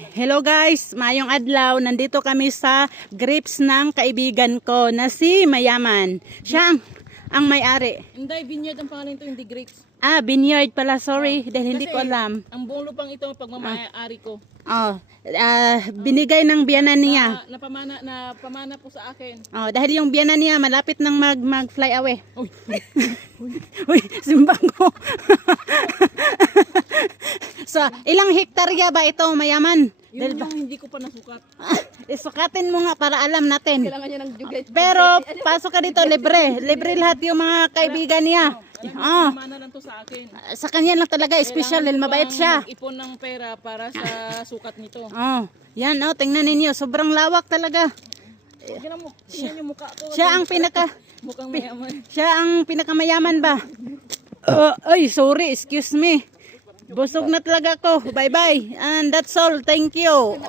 Hello guys, mayong adlaw. Nandito kami sa grapes ng kaibigan ko na si Mayaman. Siya ang may-ari. Hindi, vineyard ang pangalan ito, hindi grapes. Vineyard pala, sorry, dahil hindi Kasi ko alam. ang buong lupang ito, pagmamayari ko. Binigay ng biyanan niya. Napamana po sa akin. Dahil yung biyanan niya malapit nang mag-fly away. Uy, Uy, simbang ko. So, ilang hektarya ba ito, Mayaman? yun yung hindi ko pa nasukat. Isukatin mo nga para alam natin. Kailangan niya ng jugay. Pero pasok ka dito, libre. Libre lahat yung mga kaibigan niya. Pamana lang to sa akin. Sa kanya lang talaga, special, dahil mabait siya. Ipon ng pera para sa sukat nito. Yan, tingnan ninyo. Sobrang lawak talaga. Tingnan yung mukha ko. Siya ang Mukhang mayaman. siya ang pinakamayaman ba? Ay, sorry, excuse me. Busog na talaga ako. Bye-bye. And that's all. Thank you.